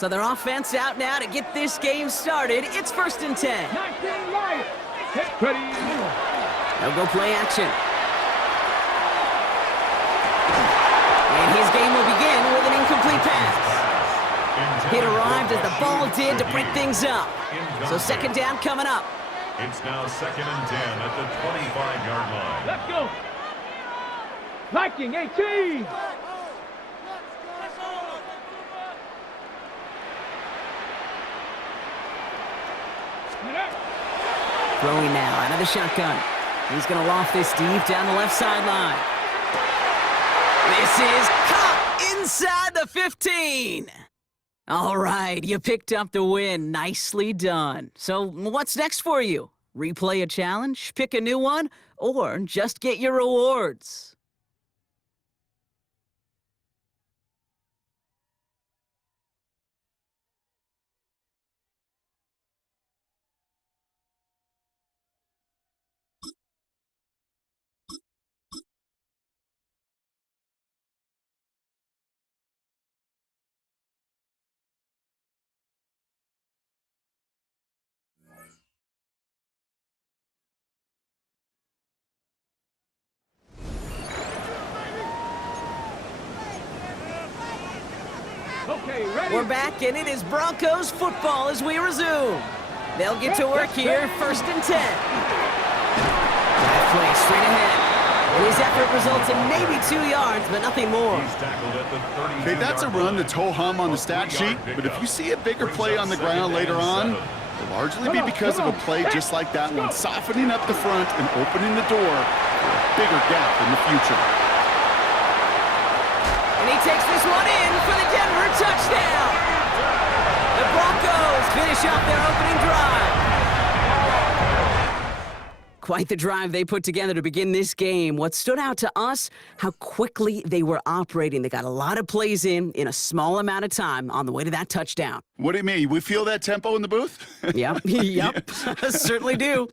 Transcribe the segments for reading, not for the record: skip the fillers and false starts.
So their offense out now to get this game started. It's 1st and 10. 19 Lions. Ready. They'll go play action. And his game will begin with an incomplete pass. It arrived as the ball did to break things up. So 2nd down coming up. It's now 2nd and 10 at the 25-yard line. Let's go. Viking 18. Throwing now out of the shotgun. He's going to loft this deep down the left sideline. This is caught inside the 15. All right, you picked up the win. Nicely done. So what's next for you? Replay a challenge, pick a new one, or just get your rewards? Okay, ready. We're back, and it is Broncos football as we resume. They'll get to work here, 1st and 10. That play straight ahead. His effort results in maybe 2 yards, but nothing more. He's tackled at the 32-yard Okay, that's a run that's ho-hum on the stat sheet, but if you see a bigger play on the ground later on, it'll largely be because of a play just like that one, softening up the front and opening the door for a bigger gap in the future. And he takes this one in for the Denver touchdown. The Broncos finish off their opening drive. Quite the drive they put together to begin this game. What stood out to us, how quickly they were operating. They got a lot of plays in a small amount of time on the way to that touchdown. What do you mean? We feel that tempo in the booth? Yep, yep, certainly do.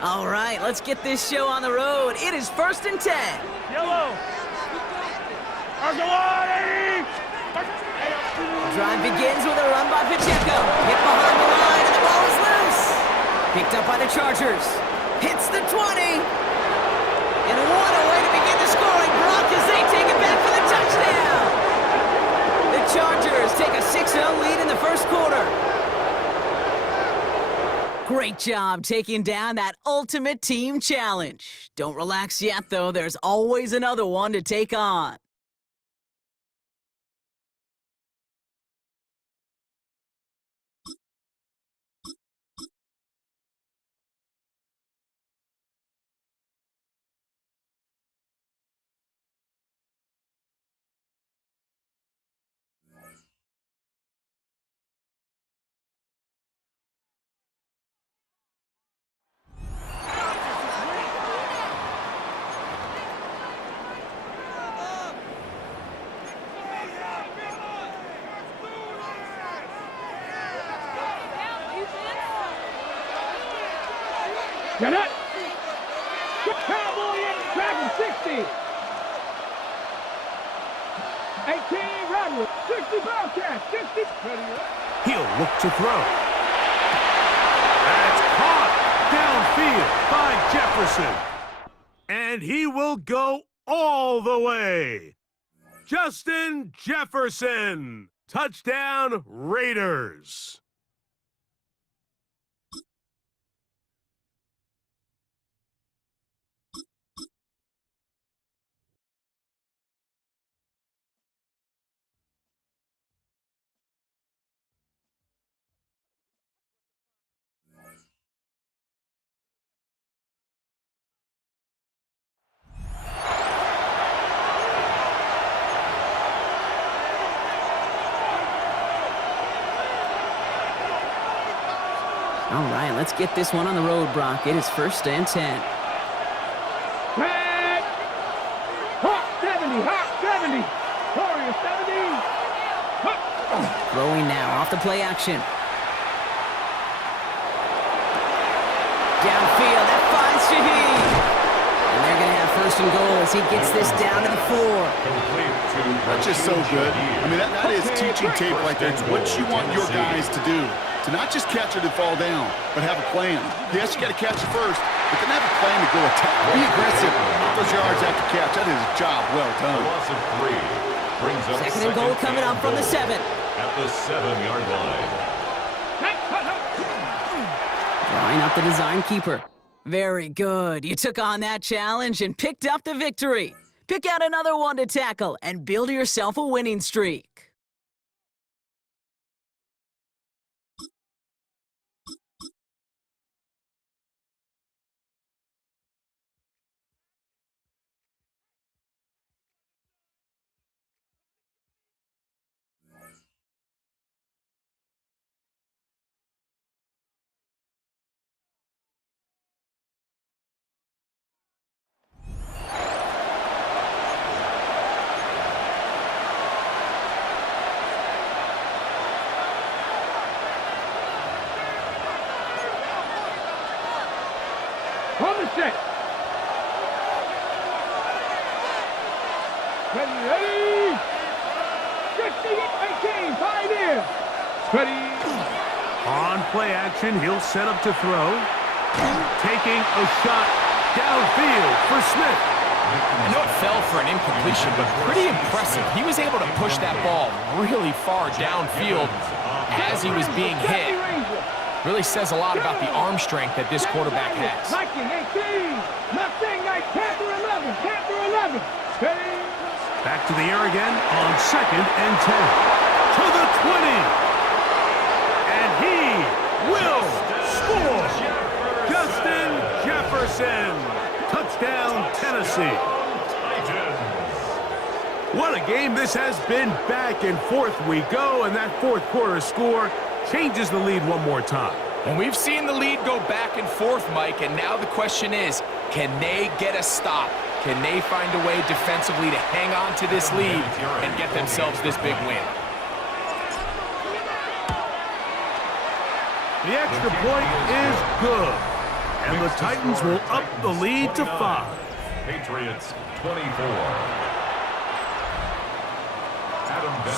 All right, let's get this show on the road. It is 1st and 10. Yellow. Drive begins with a run by Pacheco. Hit behind the line, and the ball is loose. Picked up by the Chargers. Hits the 20. And what a way to begin the scoring. Broncos, they take it back for the touchdown. The Chargers take a 6-0 lead in the 1st quarter. Great job taking down that ultimate team challenge. Don't relax yet, though. There's always another one to take on. Get it. Cowboy in Dragon 60. 18 Redwood. 60 Bobcat. 60. He'll look to throw. That's caught downfield by Jefferson. And he will go all the way. Justin Jefferson. Touchdown, Raiders. All right, let's get this one on the road, Brock. It is 1st and 10. Back. Hawk 70. Hawk 70. Warrior 70. Hawk. Throwing now off the play action. Downfield, that finds Shaheed. And they're going to have 1st and goal as he gets this down to the 4. That's just so good. I mean, that is teaching tape right there. It's what you want your guys to do. To not just catch it and fall down, but have a plan. Yes, you got to catch it first, but then have a plan to go attack. Be aggressive. Get those yards after catch. That is a job well done. Loss of 3 brings up 2nd and goal coming up from the 7. At the 7-yard line. Drawing up the design keeper. Very good. You took on that challenge and picked up the victory. Pick out another one to tackle and build yourself a winning streak. On the set. Ready. 18, 5 in. Ready. On play action, he'll set up to throw. Taking a shot downfield for Smith. I know it fell for an incompletion, but pretty impressive. He was able to push that ball really far downfield as he was being hit. Really says a lot about the arm strength that this quarterback has. Viking 18. Nothing like Panther 11. Panther 11. Ready. Back to the air again on 2nd and 10. To the 20. And he will score. Justin Jefferson. Touchdown, Tennessee. What a game this has been. Back and forth we go, and that 4th quarter score changes the lead one more time. And we've seen the lead go back and forth, Mike, and now the question is, can they get a stop? Can they find a way defensively to hang on to this lead and get themselves this big win? The extra point is good, and the Titans will up the lead to 5. Patriots 24.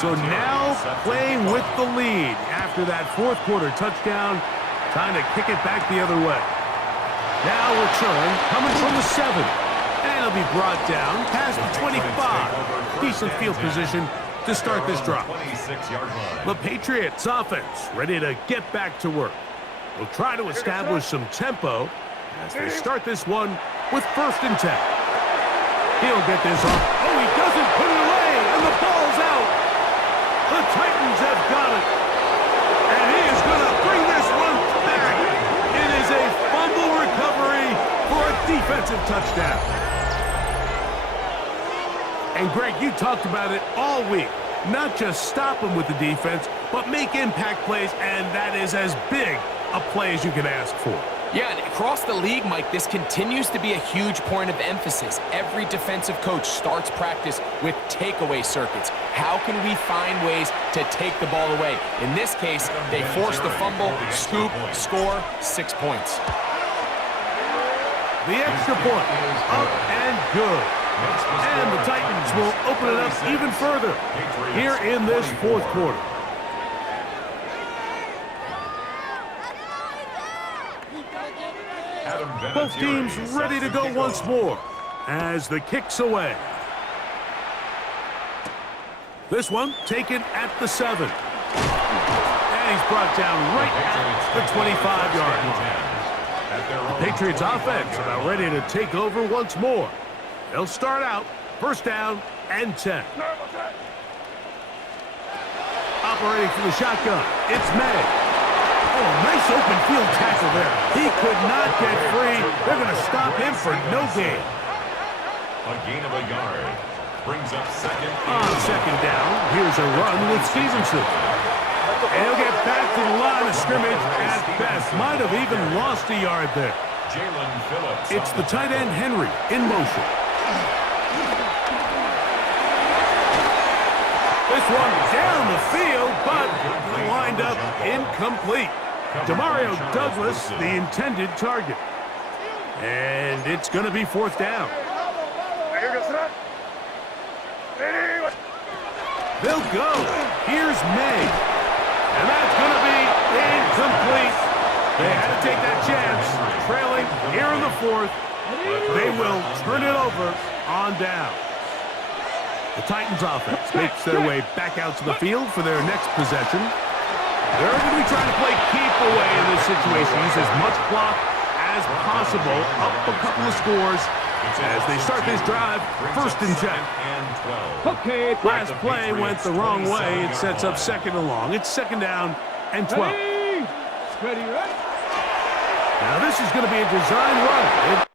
So now playing with the lead after that 4th quarter touchdown, time to kick it back the other way. Now return coming from the 7, and it'll be brought down past the 25. Decent field position to start this drive. The Patriots offense ready to get back to work. They'll try to establish some tempo as they start this one with 1st and 10. He'll get this off. Oh, he doesn't put it away, and the ball's out. The Titans have got it. And he is going to bring this one back. It is a fumble recovery for a defensive touchdown. And Greg, you talked about it all week. Not just stop them with the defense, but make impact plays, and that is as big a play as you can ask for. Yeah, and across the league, Mike, this continues to be a huge point of emphasis. Every defensive coach starts practice with takeaway circuits. How can we find ways to take the ball away? In this case, they force the fumble, scoop, score, 6 points. The extra point, up and good. And the Titans will open it up even further here in this 4th quarter. Both teams ready to go once more as the kick's away. This one taken at the 7. And he's brought down right at the 25-yard line. The Patriots offense about ready to take over once more. They'll start out 1st down and 10. Operating from the shotgun, it's May. Oh, nice open field tackle there. He could not get free. They're going to stop him for no gain. A gain of a yard brings up 2nd. On 2nd down, here's a run with Stevenson. And he'll get back to the line of scrimmage at best. Might have even lost a yard there. It's the tight end, Henry, in motion. This one down the field, but lined up incomplete. Demario Douglas, the intended target. And it's going to be fourth down. They'll go. Here's May. And that's going to be incomplete. They had to take that chance, trailing here in the fourth. They will turn it over on down. The Titans offense makes their way back out to the field for their next possession. They're going to be trying to play keep away in this situation. Use as much clock as possible, up a couple of scores as they start this drive, 1st and 10. Okay, Last play went the wrong way. It sets up 2nd and long. It's 2nd down and 12. Ready, right? Now this is going to be a design run.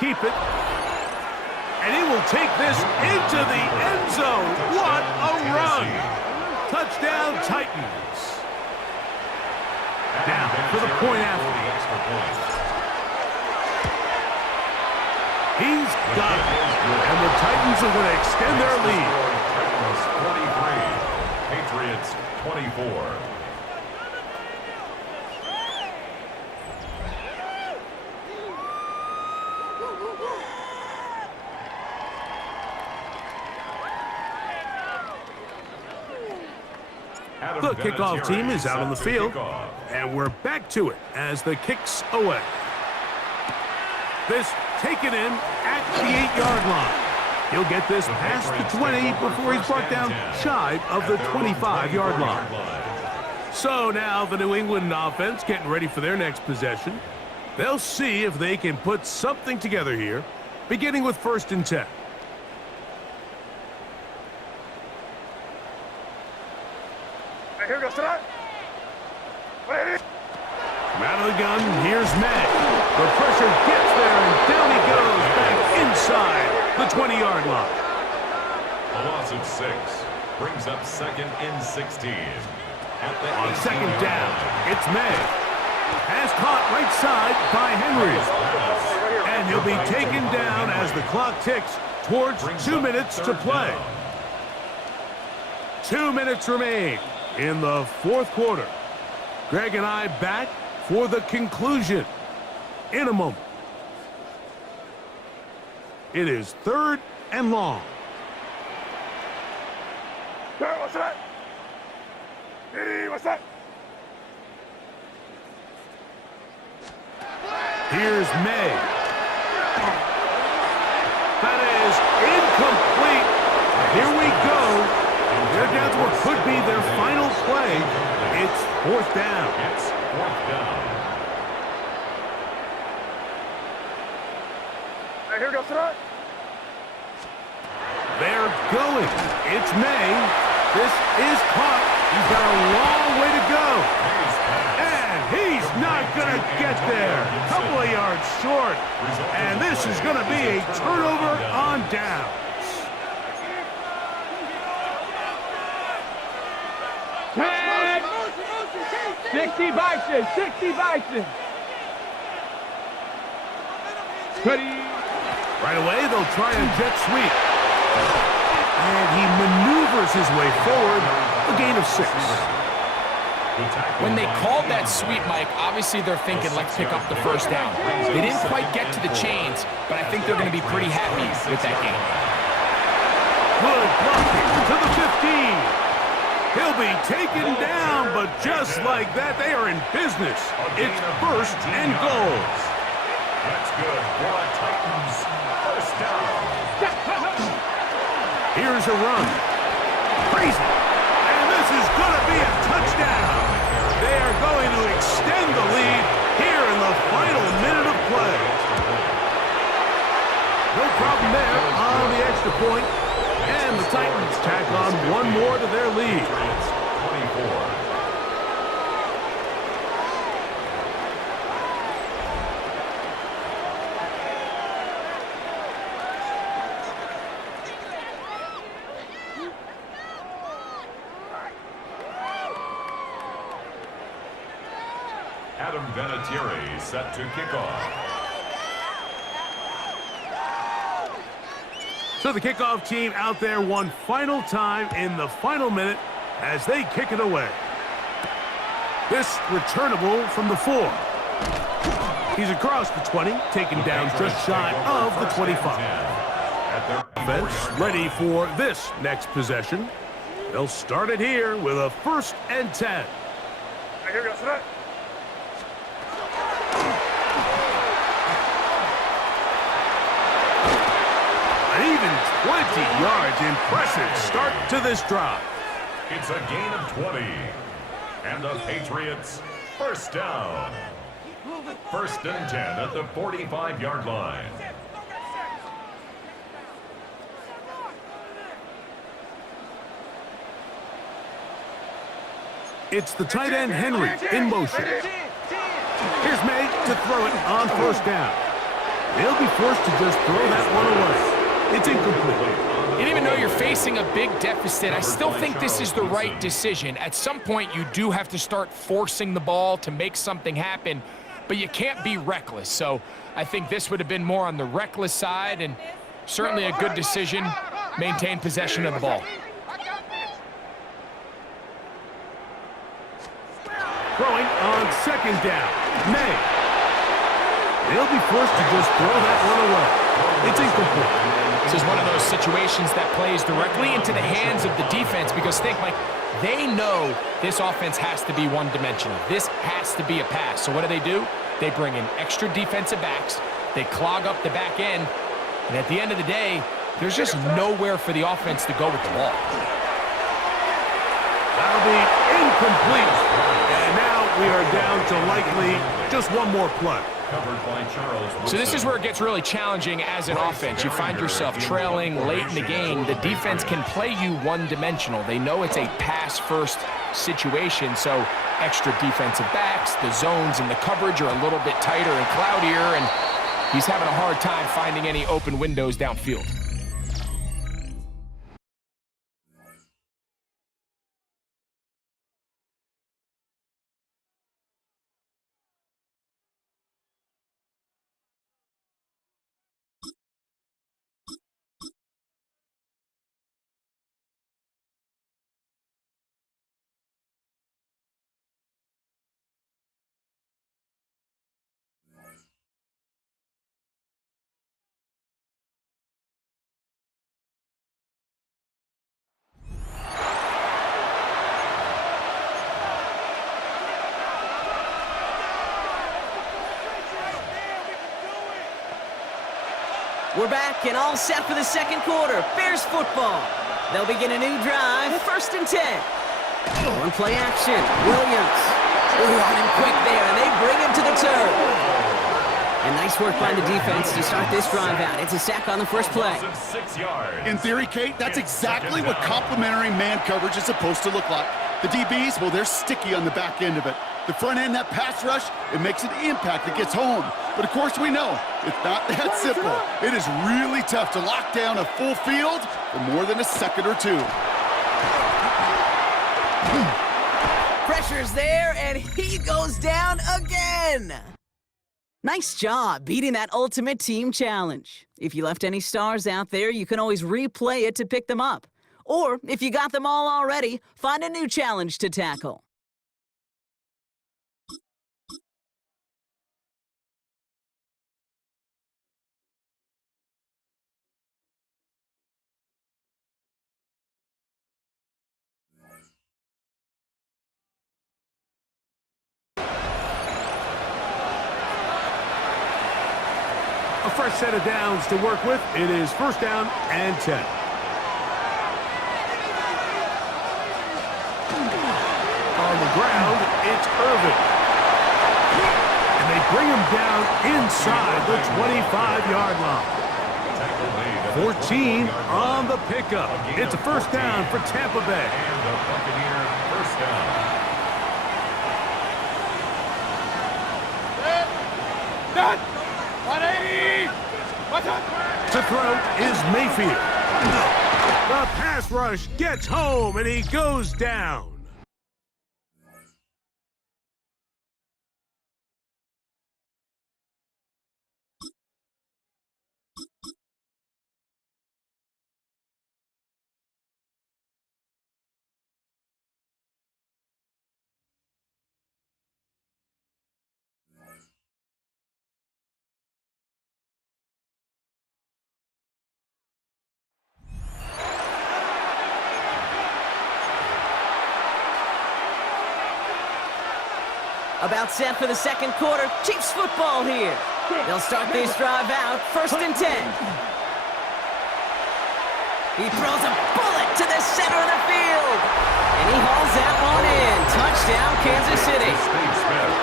Keep it. And he will take this into the end zone. What a run. Touchdown, Titans. Now for the point after. He's got it. And the Titans are going to extend their lead. Titans 43, Patriots 24. The kickoff team is out on the field, and we're back to it as the kick's away. This taken in at the 8-yard line. He'll get this past the 20 before he's brought down shy of the 25-yard line. So now the New England offense getting ready for their next possession. They'll see if they can put something together here, beginning with 1st and 10. Here goes tonight. Out of the gun, here's May. The pressure gets there, and down he goes back inside the 20-yard line. A loss of 6 brings up 2nd and 16. On 2nd down, it's May. Pass caught right side by Henry. And he'll be taken down as the clock ticks towards 2 minutes to play. 2 minutes remain in the 4th quarter. Greg and I back for the conclusion in a moment. It is 3rd and long. What's that? Hey, what's that? Here's May. That is incomplete. Here we go. They're down to what could be their final play. It's 4th down. It's 4th down. Here goes tonight. They're going. It's May. This is caught. He's got a long way to go. And he's not going to get there. A couple of yards short. And this is going to be a turnover on down. Tag! 60 Bison, 60 Bison. Ready. Right away, they'll try a jet sweep. And he maneuvers his way forward, a gain of 6. When they called that sweep, Mike, obviously they're thinking, let's pick up the 1st down. They didn't quite get to the chains, but I think they're going to be pretty happy with that game. Good blocking to the 15. He'll be taken down, but just like that, they are in business. It's 1st and goal. That's good for the Titans. 1st down. Here's a run. Crazy. And this is going to be a touchdown. They are going to extend the lead here in the final minute of play. No problem there on the extra point. And the Titans tack on one more to their lead. 24. Vinatieri set to kick off. So the kickoff team out there one final time in the final minute as they kick it away. This returnable from the 4. He's across the 20, taken down just shy of the 25. Offense ready for this next possession. They'll start it here with a 1st and 10. An even 20 yards. Impressive start to this drive. It's a gain of 20. And the Patriots, 1st down. 1st and 10 at the 45-yard line. It's the tight end, Henry, in motion. Here's May to throw it on 1st down. They'll be forced to just throw that one away. It's incomplete. And even though you're facing a big deficit, I still think this is the right decision. At some point, you do have to start forcing the ball to make something happen, but you can't be reckless. So I think this would have been more on the reckless side, and certainly a good decision. Maintain possession of the ball. Throwing on 2nd down. May. They'll be forced to just throw that one away. It's incomplete. This is one of those situations that plays directly into the hands of the defense because think, Mike, they know this offense has to be one-dimensional. This has to be a pass. So what do? They bring in extra defensive backs. They clog up the back end. And at the end of the day, there's just nowhere for the offense to go with the ball. That'll be incomplete. And now we are down to likely just one more play. So this is where it gets really challenging as an offense. You find yourself trailing late in the game. The defense can play you one-dimensional. They know it's a pass-first situation, so extra defensive backs, the zones and the coverage are a little bit tighter and cloudier, and he's having a hard time finding any open windows downfield. We're back and all set for the 2nd quarter. Bears football. They'll begin a new drive. 1st and 10. One play action. Williams. On him quick there, and they bring him to the turf. And nice work by the defense to start this drive out. It's a sack on the 1st play. In theory, Kate, that's exactly what complementary man coverage is supposed to look like. The DBs, well, they're sticky on the back end of it. The front end, that pass rush, it makes an impact that gets home. But of course we know, it's not that simple. It is really tough to lock down a full field for more than a second or two. Pressure's there, and he goes down again. Nice job beating that ultimate team challenge. If you left any stars out there, you can always replay it to pick them up. Or if you got them all already, find a new challenge to tackle. A fresh set of downs to work with. It is 1st down and 10. On the ground, it's Irvin. And they bring him down inside the 25-yard line. 14 on the pickup. It's a 1st down for Tampa Bay. And the Buccaneers 1st down. To throw is Mayfield. The pass rush gets home, and he goes down. About set for the second quarter. Chiefs football here. They'll start this drive out, 1st and 10. He throws a bullet to the center of the field. And he hauls that one in. Touchdown, Kansas City.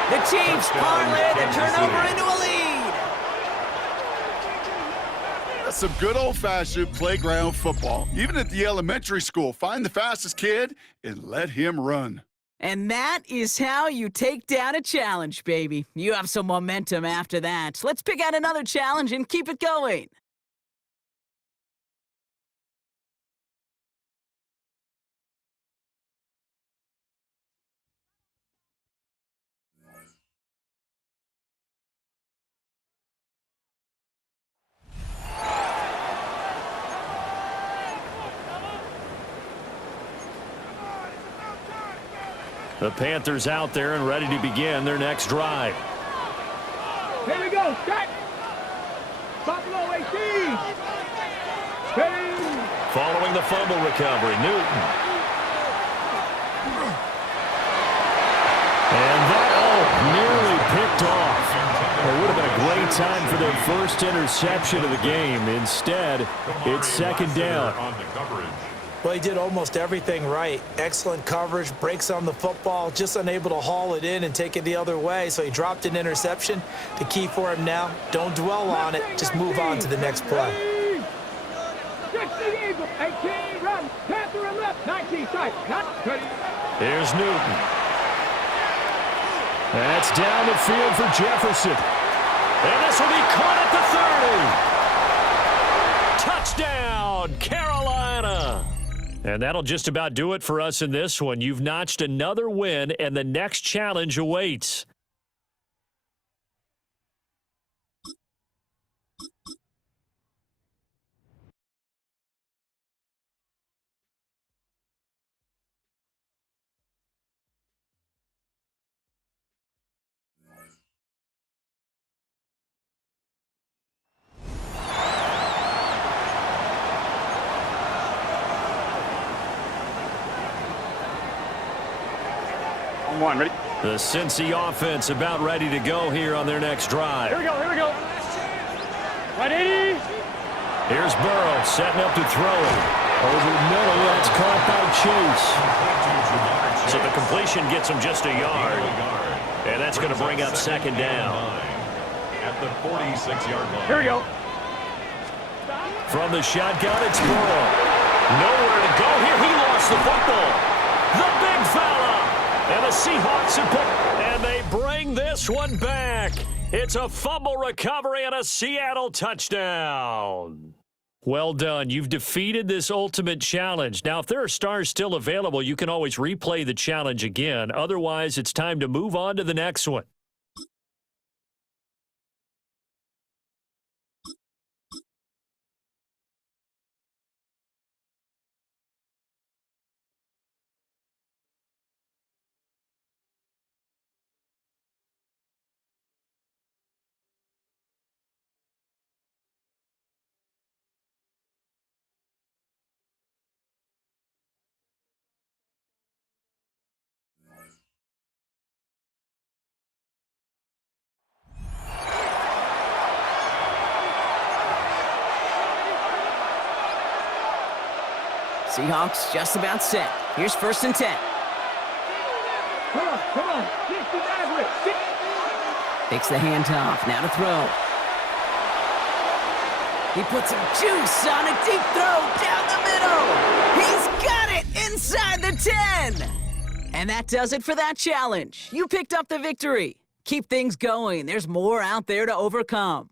The Chiefs parlay the turnover into a lead. That's some good old-fashioned playground football. Even at the elementary school, find the fastest kid and let him run. And that is how you take down a challenge, baby. You have some momentum after that. Let's pick out another challenge and keep it going. The Panthers out there and ready to begin their next drive. Here we go. Start. Buffalo 18. Ready. Following the fumble recovery, Newton. And that, nearly picked off. It would have been a great time for their first interception of the game. Instead, it's second down. Well, he did almost everything right. Excellent coverage, breaks on the football, just unable to haul it in and take it the other way. So he dropped an interception. The key for him now, don't dwell on it. Just move on to the next play. 16 Eagles, 18 run. Panther and left, 19 side. Here's Newton. That's down the field for Jefferson. And this will be caught at the 30. Touchdown, Carolina. And that'll just about do it for us in this one. You've notched another win, and the next challenge awaits. One, ready? The Cincy offense about ready to go here on their next drive. Here we go, here we go. 180. Here's Burrow setting up to throw it. Over the middle, that's caught by Chase. So the completion gets him just a yard. And that's going to bring up second down. At the 46-yard line. Here we go. From the shotgun, it's Burrow. Nowhere to go here. He lost the football. The big fella. And the Seahawks have picked, and they bring this one back. It's a fumble recovery and a Seattle touchdown. Well done. You've defeated this ultimate challenge. Now, if there are stars still available, you can always replay the challenge again. Otherwise, it's time to move on to the next one. Seahawks just about set. Here's 1st and 10. Come on. 60 average. Takes the handoff. Now to throw. He puts some juice on a deep throw down the middle. He's got it inside the 10. And that does it for that challenge. You picked up the victory. Keep things going. There's more out there to overcome.